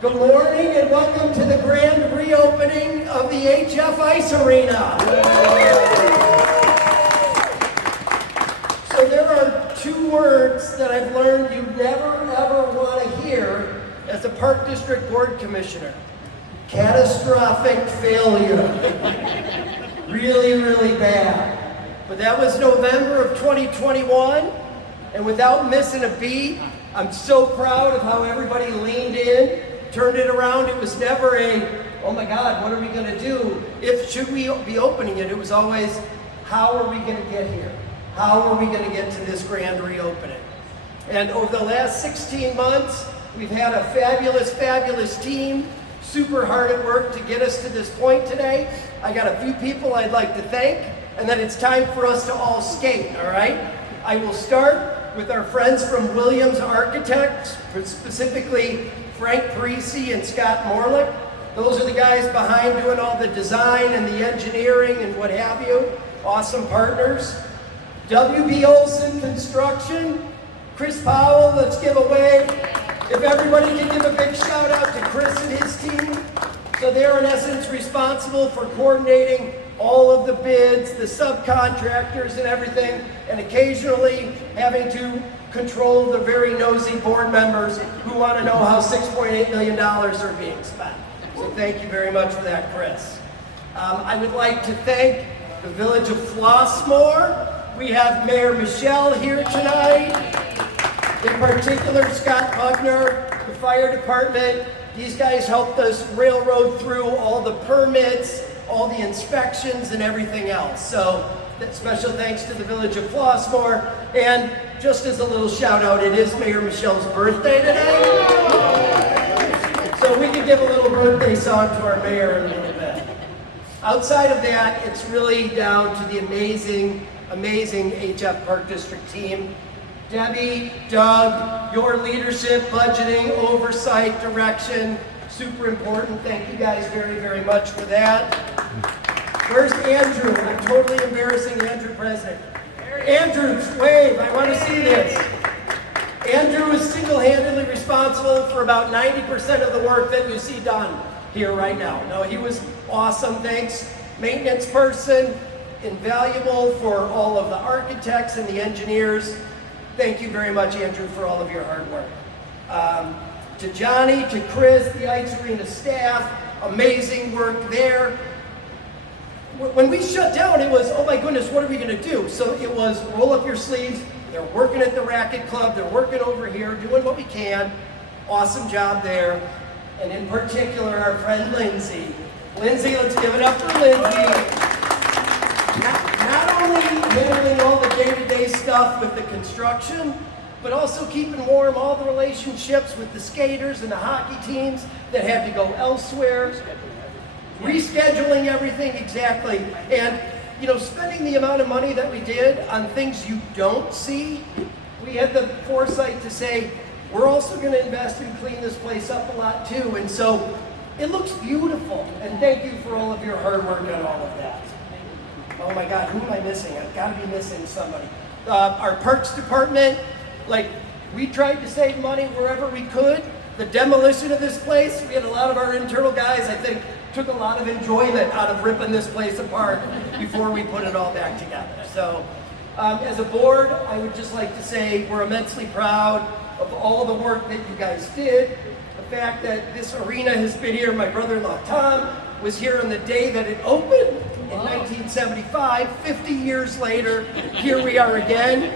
Good morning and welcome to the grand reopening of the HF Ice Arena. So there are two words that I've learned you never ever want to hear as a Park District Board Commissioner. Catastrophic failure. Really, really bad. But that was November of 2021, and without missing a beat, I'm so proud of how everybody leaned in, turned it around. It was never a, oh my God, what are we gonna do? Should we be opening it? It was always, how are we gonna get here? How are we gonna get to this grand reopening? And over the last 16 months, we've had a fabulous, fabulous team, super hard at work to get us to this point today. I got a few people I'd like to thank, and then it's time for us to all skate, all right? I will start with our friends from Williams Architects, specifically Frank Parisi and Scott Morlick. Those are the guys behind doing all the design and the engineering and what have you. Awesome partners. WB Olson Construction, Chris Powell, let's give a wave. If everybody can give a big shout out to Chris and his team. So they're in essence responsible for coordinating all of the bids, the subcontractors and everything, and occasionally having to control the very nosy board members who want to know how $6.8 million are being spent. So thank you very much for that, Chris. I would like to thank the Village of Flossmoor. We have Mayor Michelle here tonight. In particular, Scott Bugner, the fire department. These guys helped us railroad through all the permits, all the inspections and everything else. So special thanks to the Village of Flossmoor. And just as a little shout out, it is Mayor Michelle's birthday today. So we can give a little birthday song to our mayor in a little bit. Outside of that, it's really down to the amazing, amazing HF Park District team. Debbie, Doug, your leadership, budgeting, oversight, direction, super important. Thank you guys very, very much for that. Where's Andrew? I'm totally embarrassing Andrew, President. Andrew, wave, I want to see this. Andrew is single-handedly responsible for about 90% of the work that you see done here right now. No, he was awesome, thanks. Maintenance person, invaluable for all of the architects and the engineers. Thank you very much, Andrew, for all of your hard work. To Johnny, to Chris, the Ice Arena staff, amazing work there. When we shut down, it was, oh my goodness, what are we gonna do? So it was roll up your sleeves. They're working at the Racket Club. They're working over here, doing what we can. Awesome job there. And in particular, our friend Lindsay. Lindsay, let's give it up for Lindsay. Not only handling all the day-to-day stuff with the construction, but also keeping warm all the relationships with the skaters and the hockey teams that had to go elsewhere. Rescheduling everything, exactly. And, you know, spending the amount of money that we did on things you don't see, we had the foresight to say, we're also going to invest and clean this place up a lot too. And so it looks beautiful. And thank you for all of your hard work on all of that. Oh my God, who am I missing? I've got to be missing somebody. Our Parks Department, like, we tried to save money wherever we could. The demolition of this place, we had a lot of our internal guys, I think, took a lot of enjoyment out of ripping this place apart before we put it all back together. So, as a board, I would just like to say we're immensely proud of all the work that you guys did. The fact that this arena has been here, my brother-in-law Tom was here on the day that it opened in 1975. 50 years later, here we are again.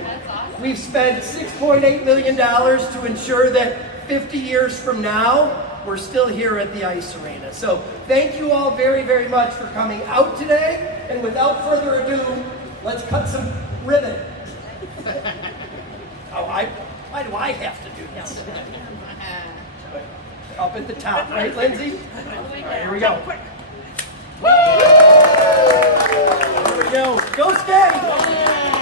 We've spent $6.8 million to ensure that 50 years from now, we're still here at the Ice Arena. So thank you all very, very much for coming out today. And without further ado, let's cut some ribbon. Why do I have to do this? Up at the top, right, Lindsay? All right, here we go. There we go. Go skate!